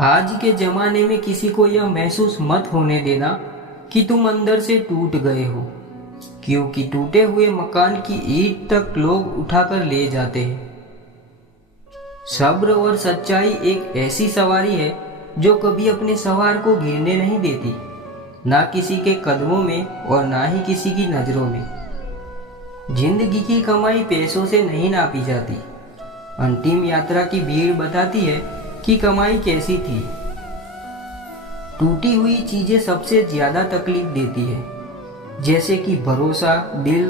आज के जमाने में किसी को यह महसूस मत होने देना कि तुम अंदर से टूट गए हो, क्योंकि टूटे हुए मकान की ईंट तक लोग उठाकर ले जाते हैं। सब्र और सच्चाई एक ऐसी सवारी है जो कभी अपने सवार को गिरने नहीं देती, ना किसी के कदमों में और ना ही किसी की नजरों में। जिंदगी की कमाई पैसों से नहीं नापी जाती। अंतिम यात्रा की भीड़ बताती है कि कमाई कैसी थी। टूटी हुई चीजें सबसे ज्यादा तकलीफ देती है, जैसे कि भरोसा, दिल,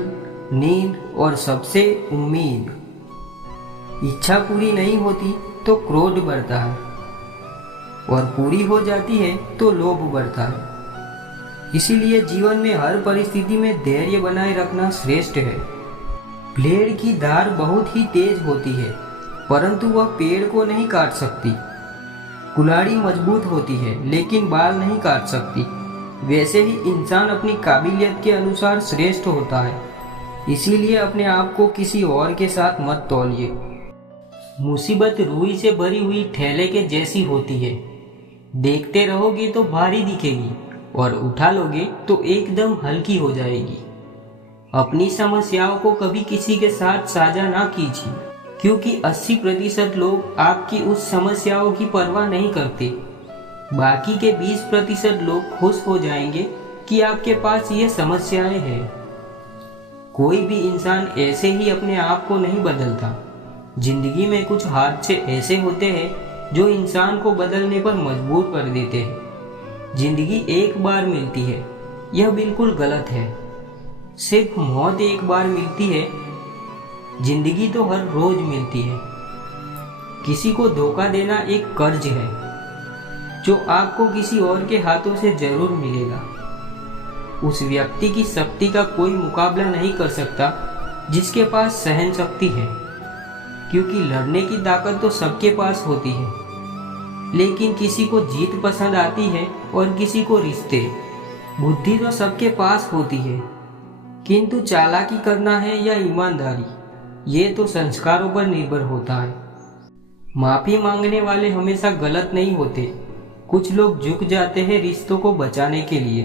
नींद और सबसे उम्मीद। इच्छा पूरी नहीं होती तो क्रोध बढ़ता है, और पूरी हो जाती है तो लोभ बढ़ता है। इसीलिए जीवन में हर परिस्थिति में धैर्य बनाए रखना श्रेष्ठ है। ब्लेड की धार बहुत ही तेज होती है, परंतु वह पेड़ को नहीं काट सकती। कुल्हाड़ी मजबूत होती है, लेकिन बाल नहीं काट सकती। वैसे ही इंसान अपनी काबिलियत के अनुसार श्रेष्ठ होता है। इसीलिए अपने आप को किसी और के साथ मत तौलिए। मुसीबत रुई से भरी हुई थैले के जैसी होती है। देखते रहोगे तो भारी दिखेगी, और उठा लोगे तो एकदम हल्की हो जाएगी। अपनी समस्याओं को कभी किसी के साथ साझा ना कीजिए, क्योंकि 80% लोग आपकी उस समस्याओं की परवाह नहीं करते। बाकी के 20% लोग खुश हो जाएंगे कि आपके पास ये समस्याएं हैं। कोई भी इंसान ऐसे ही अपने आप को नहीं बदलता। जिंदगी में कुछ हादसे ऐसे होते हैं जो इंसान को बदलने पर मजबूर कर देते हैं। जिंदगी एक बार मिलती है, यह बिल्कुल गलत है। सिर्फ मौत एक बार मिलती है, जिंदगी तो हर रोज मिलती है। किसी को धोखा देना एक कर्ज है, जो आपको किसी और के हाथों से जरूर मिलेगा। उस व्यक्ति की शक्ति का कोई मुकाबला नहीं कर सकता जिसके पास सहन शक्ति है, क्योंकि लड़ने की ताकत तो सबके पास होती है। लेकिन किसी को जीत पसंद आती है और किसी को रिश्ते। बुद्धि तो सबके पास होती है, किंतु चालाकी करना है या ईमानदारी, ये तो संस्कारों पर निर्भर होता है। माफी मांगने वाले हमेशा गलत नहीं होते। कुछ लोग झुक जाते हैं रिश्तों को बचाने के लिए।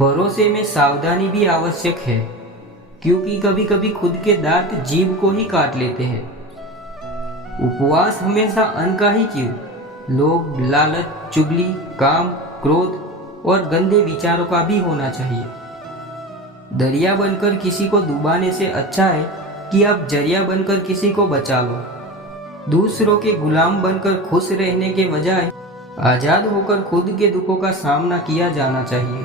भरोसे में सावधानी भी आवश्यक है, क्योंकि कभी कभी खुद के दांत जीभ को ही काट लेते हैं। उपवास हमेशा अन्न का ही क्यों, लोभ, लालच, चुगली, काम, क्रोध और गंदे विचारों का भी होना चाहिए। दरिया बनकर किसी को डुबाने से अच्छा है कि आप जरिया बनकर किसी को बचा लो। दूसरों के गुलाम बनकर खुश रहने के बजाय आजाद होकर खुद के दुखों का सामना किया जाना चाहिए।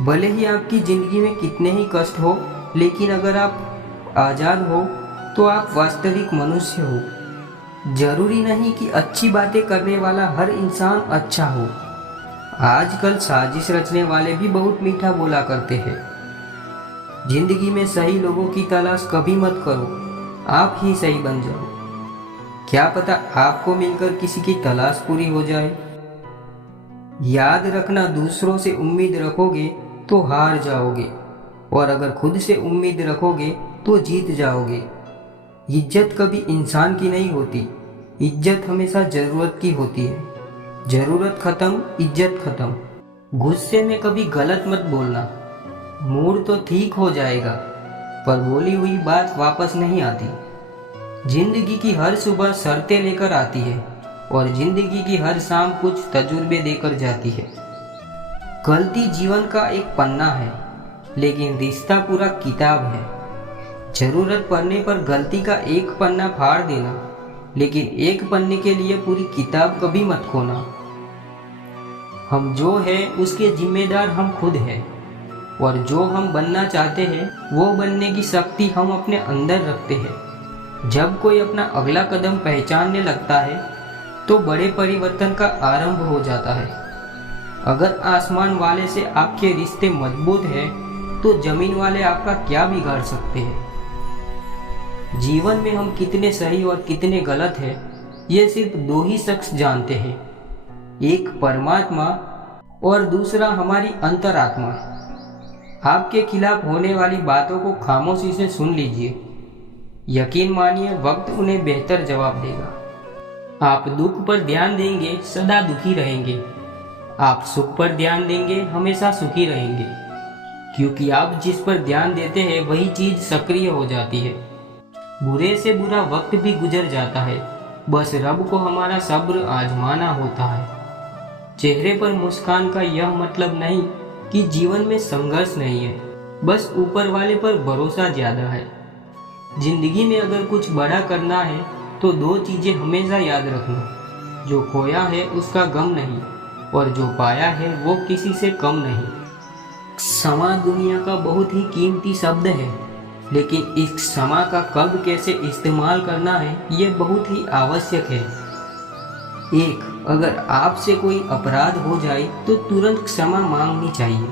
भले ही आपकी जिंदगी में कितने ही कष्ट हो, लेकिन अगर आप आजाद हो तो आप वास्तविक मनुष्य हो। जरूरी नहीं कि अच्छी बातें करने वाला हर इंसान अच्छा हो। आजकल साजिश रचने वाले भी बहुत मीठा बोला करते हैं। जिंदगी में सही लोगों की तलाश कभी मत करो, आप ही सही बन जाओ। क्या पता आपको मिलकर किसी की तलाश पूरी हो जाए। याद रखना, दूसरों से उम्मीद रखोगे तो हार जाओगे, और अगर खुद से उम्मीद रखोगे तो जीत जाओगे। इज्जत कभी इंसान की नहीं होती, इज्जत हमेशा जरूरत की होती है। जरूरत खत्म, इज्जत खत्म। गुस्से में कभी गलत मत बोलना। मूड तो ठीक हो जाएगा, पर बोली हुई बात वापस नहीं आती। जिंदगी की हर सुबह शर्तें लेकर आती है, और जिंदगी की हर शाम कुछ तजुर्बे देकर जाती है। गलती जीवन का एक पन्ना है, लेकिन रिश्ता पूरा किताब है। जरूरत पड़ने पर गलती का एक पन्ना फाड़ देना, लेकिन एक पन्ने के लिए पूरी किताब कभी मत खोना। हम जो है उसके जिम्मेदार हम खुद हैं, और जो हम बनना चाहते हैं वो बनने की शक्ति हम अपने अंदर रखते हैं। जब कोई अपना अगला कदम पहचानने लगता है तो बड़े परिवर्तन का आरंभ हो जाता है। अगर आसमान वाले से आपके रिश्ते मजबूत हैं तो जमीन वाले आपका क्या बिगाड़ सकते हैं। जीवन में हम कितने सही और कितने गलत हैं, ये सिर्फ दो ही शख्स जानते हैं, एक परमात्मा और दूसरा हमारी अंतरात्मा। आपके खिलाफ होने वाली बातों को खामोशी से सुन लीजिए। यकीन मानिए, वक्त उन्हें बेहतर जवाब देगा। आप दुख पर ध्यान देंगे सदा दुखी रहेंगे, आप सुख पर ध्यान देंगे हमेशा सुखी रहेंगे, क्योंकि आप जिस पर ध्यान देते हैं वही चीज सक्रिय हो जाती है। बुरे से बुरा वक्त भी गुजर जाता है, बस रब को हमारा सब्र आजमाना होता है। चेहरे पर मुस्कान का यह मतलब नहीं कि जीवन में संघर्ष नहीं है, बस ऊपर वाले पर भरोसा ज्यादा है। जिंदगी में अगर कुछ बड़ा करना है तो दो चीजें हमेशा याद रखना, जो खोया है उसका गम नहीं, और जो पाया है वो किसी से कम नहीं। क्षमा दुनिया का बहुत ही कीमती शब्द है, लेकिन इस क्षमा का कब कैसे इस्तेमाल करना है ये बहुत ही आवश्यक है। एक, अगर आपसे कोई अपराध हो जाए तो तुरंत क्षमा मांगनी चाहिए।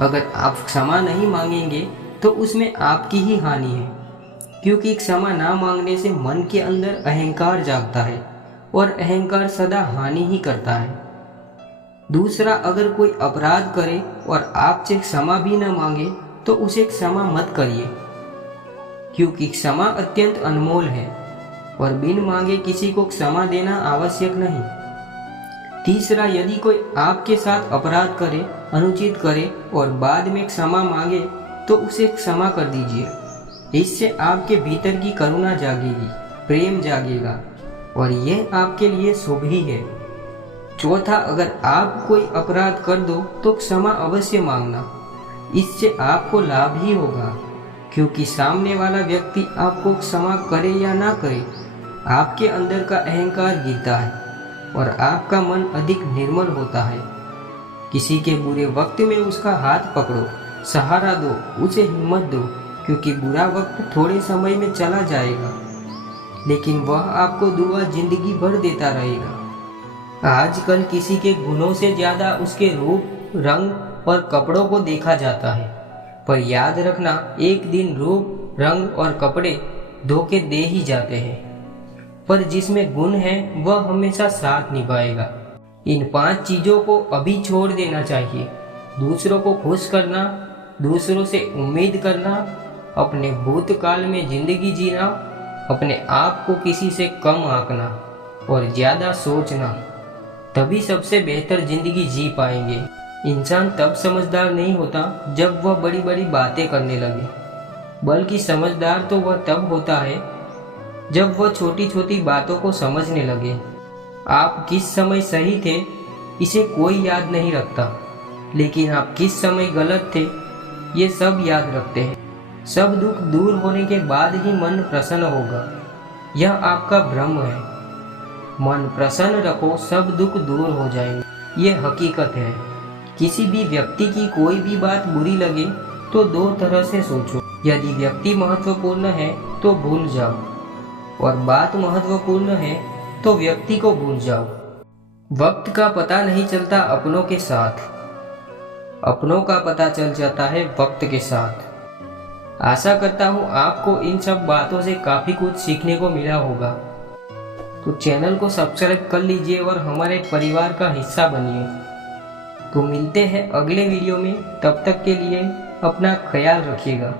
अगर आप क्षमा नहीं मांगेंगे तो उसमें आपकी ही हानि है, क्योंकि क्षमा ना मांगने से मन के अंदर अहंकार जागता है और अहंकार सदा हानि ही करता है। दूसरा, अगर कोई अपराध करे और आपसे क्षमा भी न मांगे तो उसे क्षमा मत करिए, क्योंकि क्षमा अत्यंत अनमोल है और बिन मांगे किसी को क्षमा देना आवश्यक नहीं। तीसरा, यदि कोई आपके साथ अपराध करे, अनुचित करे और बाद में क्षमा मांगे तो उसे क्षमा कर दीजिए। इससे आपके भीतर की करुणा जागेगी, प्रेम जागेगा और यह आपके लिए शुभ ही है। चौथा, अगर आप कोई अपराध कर दो तो क्षमा अवश्य मांगना, इससे आपको लाभ ही होगा, क्योंकि सामने वाला व्यक्ति आपको क्षमा करे या ना करे, आपके अंदर का अहंकार गिरता है और आपका मन अधिक निर्मल होता है। किसी के बुरे वक्त में उसका हाथ पकड़ो, सहारा दो, उसे हिम्मत दो, क्योंकि बुरा वक्त थोड़े समय में चला जाएगा, लेकिन वह आपको दुआ जिंदगी भर देता रहेगा। आजकल किसी के गुणों से ज्यादा उसके रूप, रंग और कपड़ों को देखा जाता है, पर याद रखना, एक दिन रूप, रंग और कपड़े धोखे दे ही जाते हैं, पर जिसमें गुण है वह हमेशा साथ निभाएगा। इन 5 चीजों को अभी छोड़ देना चाहिए। दूसरों को खुश करना, दूसरों से उम्मीद करना, अपने भूतकाल में जिंदगी जीना, अपने आप को किसी से कम आंकना और ज्यादा सोचना, तभी सबसे बेहतर जिंदगी जी पाएंगे। इंसान तब समझदार नहीं होता जब वह बड़ी बड़ी बातें करने लगे, बल्कि समझदार तो वह तब होता है जब वह छोटी छोटी बातों को समझने लगे। आप किस समय सही थे इसे कोई याद नहीं रखता, लेकिन आप किस समय गलत थे ये सब याद रखते हैं। सब दुख दूर होने के बाद ही मन प्रसन्न होगा, यह आपका भ्रम है। मन प्रसन्न रखो, सब दुख दूर हो जाएंगे, ये हकीकत है। किसी भी व्यक्ति की कोई भी बात बुरी लगे तो 2 तरह से सोचो। यदि व्यक्ति महत्वपूर्ण है तो भूल जाओ, और बात महत्वपूर्ण है तो व्यक्ति को भूल जाओ। वक्त का पता नहीं चलता अपनों के साथ, अपनों का पता चल जाता है वक्त के साथ। आशा करता हूँ आपको इन सब बातों से काफी कुछ सीखने को मिला होगा। तो चैनल को सब्सक्राइब कर लीजिए और हमारे परिवार का हिस्सा बनिए। तो मिलते हैं अगले वीडियो में, तब तक के लिए अपना ख्याल रखिएगा।